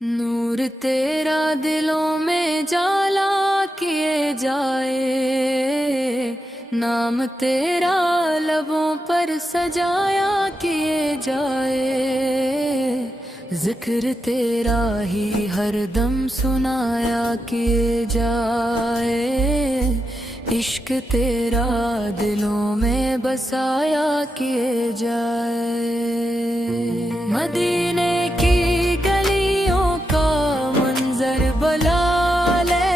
नूर तेरा दिलों में जाला किए जाए, नाम तेरा लबों पर सजाया किए जाए, जिक्र तेरा ही हरदम सुनाया किए जाए, इश्क तेरा दिलों में बसाया किए जाए। मदीने की गलियों का मंजर बला ले,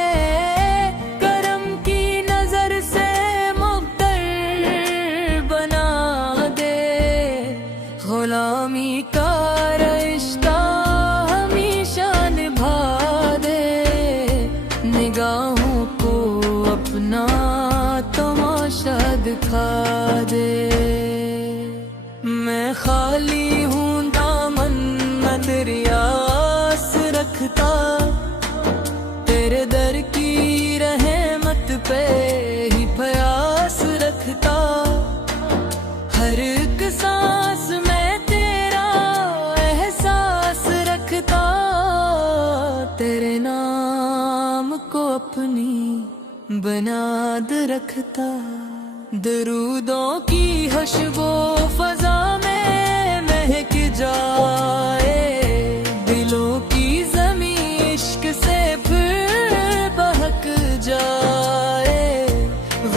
करम की नजर से मुक़द्दर बना दे, गुलामी का रिश्ता हमेशा निभा दे, निगाहों को अपना तमाशा दिखा दे। मैं खाली हूँ दामन में तेरी आस रखता, तेरे दर की रहमत पे ही प्रयास रखता, हर एक सांस में तेरा एहसास रखता, तेरे नाम को अपनी बुनियाद रखता। दरूदों की खुशबू फजा में महक जाए, दिलों की ज़मीं इश्क से फिर बहक जाए,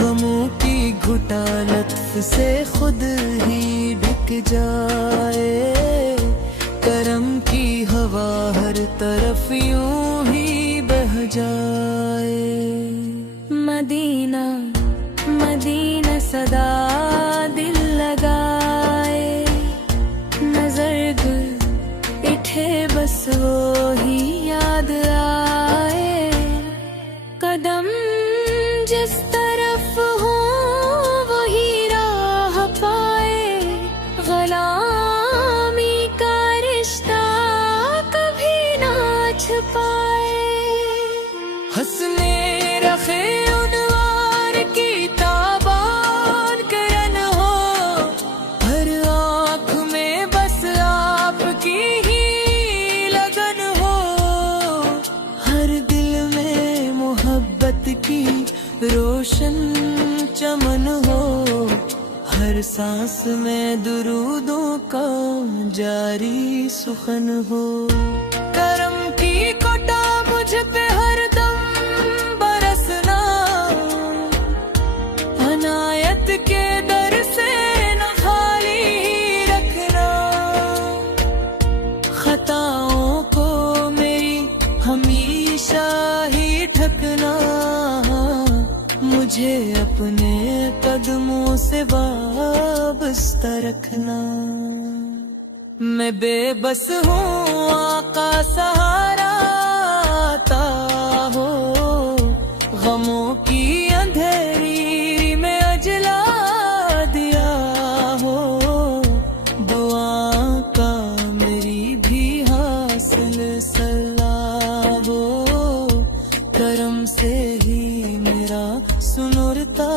गमों की घुटा लत्फ से खुद ही ढक जाए, करम की हवा हर तरफ यूं ही बह जाए। मदीना मदीना सदा दिल लगाए, नजर गुल इठे बस वो ही याद आए, कदम जिस तरफ हो वही राह पाए, गुलामी का रिश्ता कभी ना छुपाए, हंसने रखे की रोशन चमन हो, हर सांस में दुरूदों का जारी सुखन हो, करम की कोटा मुझ पे हर दम बरसना, अनायत के दर से न खाली ही रखना, खताओं को मेरी हमेशा ही ढकना, मुझे अपने कदमों से वाबस्ता रखना। मैं बेबस हूँ आका सहारा आता हो, गमों की अंधेरी में अजला दिया हो, दुआ का मेरी भी हासिल सलाह हो, करम से ही मेरा सुनुरता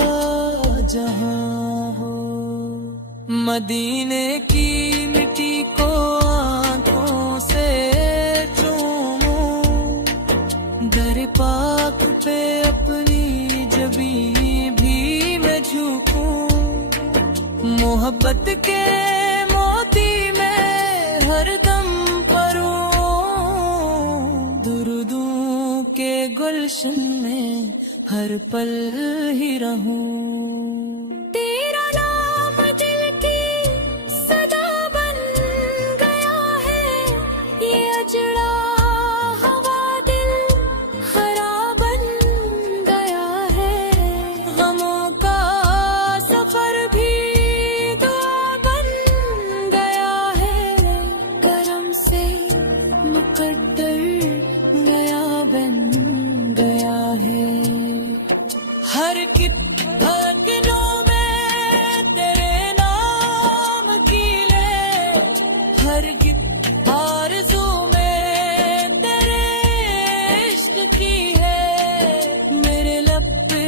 जहां हो। मदीने की मिट्टी को आंखों से चूमूं, दर पाक पे अपनी जबी भी मैं झुकूं, मोहब्बत के मोती में हरदम परूं, दुरूदों के गुलशन में हर पल ही रहूं। तेरा नाम दिल की सदा बन गया है, ये अजड़ा हवा दिल हरा बन गया है, गमों का सफर भी दुआ बन गया है, करम से मुकद्दर गया बन गया है, हर धड़कनों में तेरे नाम की ले, हर आरज़ू में तेरे इश्क की है, मेरे लब पे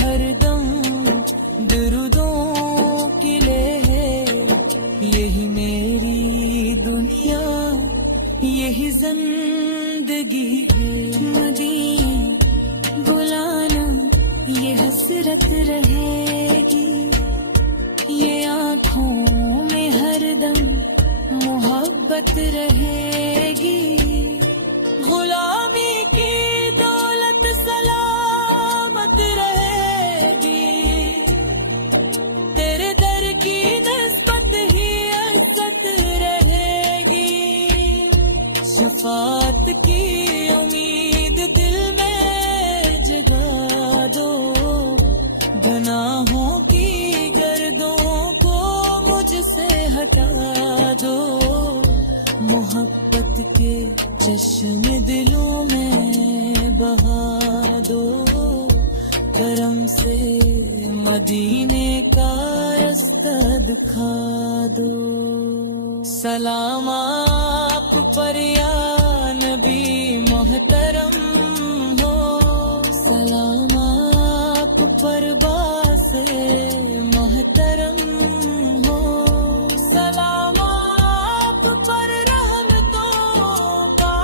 हरदम दुरूदों की ले है, यही मेरी दुनिया यही ज़िंदगी। जिंदगी है। मदीने बुलाना ये हसरत रहेगी, ये आँखों में हरदम मोहब्बत रहेगी। गुलामी की दौलत सलामत रहेगी, तेरे दर की निस्बत ही इज्जत रहेगी। शफात की उम्मीद दिल में जगा दो, गुनाहों की गर्दों को मुझसे हटा दो। मोहब्बत के चश्मे दिलों में बहा दो, करम से मदीने का रास्ता दिखा दो। सलाम आप पर या नबी मोहतरम हो, सलाम आप पर बासे मोहतरम हो, सलाम आप पर रहमतों का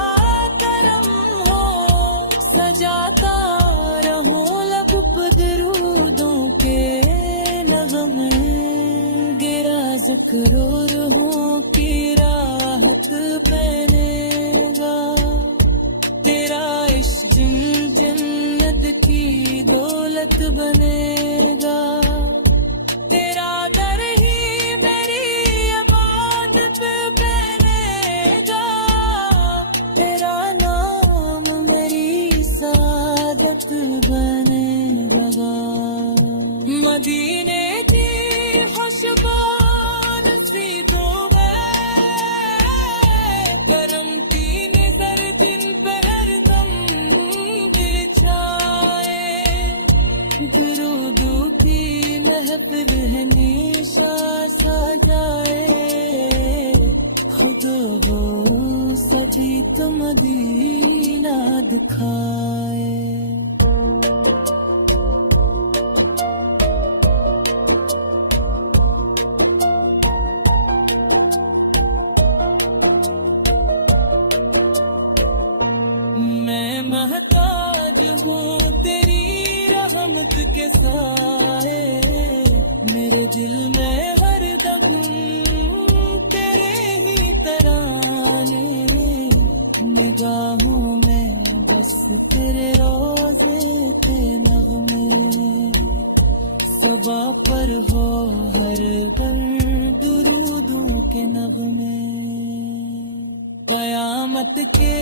करम हो। सजाता रहो लब पे दरूदों के नगमे, गिरा ज़िक्र रूहों की राहत पहनेगा। तेरा इश्क जन्नत की दौलत बनेगा, तेरा दर ही मेरी इबादत बनेगा, तेरा नाम मेरी सादत बनेगा। मदीने की खुशबू नसीबों में, करम की नजर जिन पर हरदम बिछाए। दुरूद की महफिल हमेशा सजाए, खुद हो सभी तो मदीना दिखाए। मैं महताज हूँ तेरी रहमत के साए, मेरे दिल में हरदम तेरे ही तराने। निगाहों में बस तेरे रोज़े के नगमे, सबा पर हो हर पल दुरूदों के नगमे। क़यामत के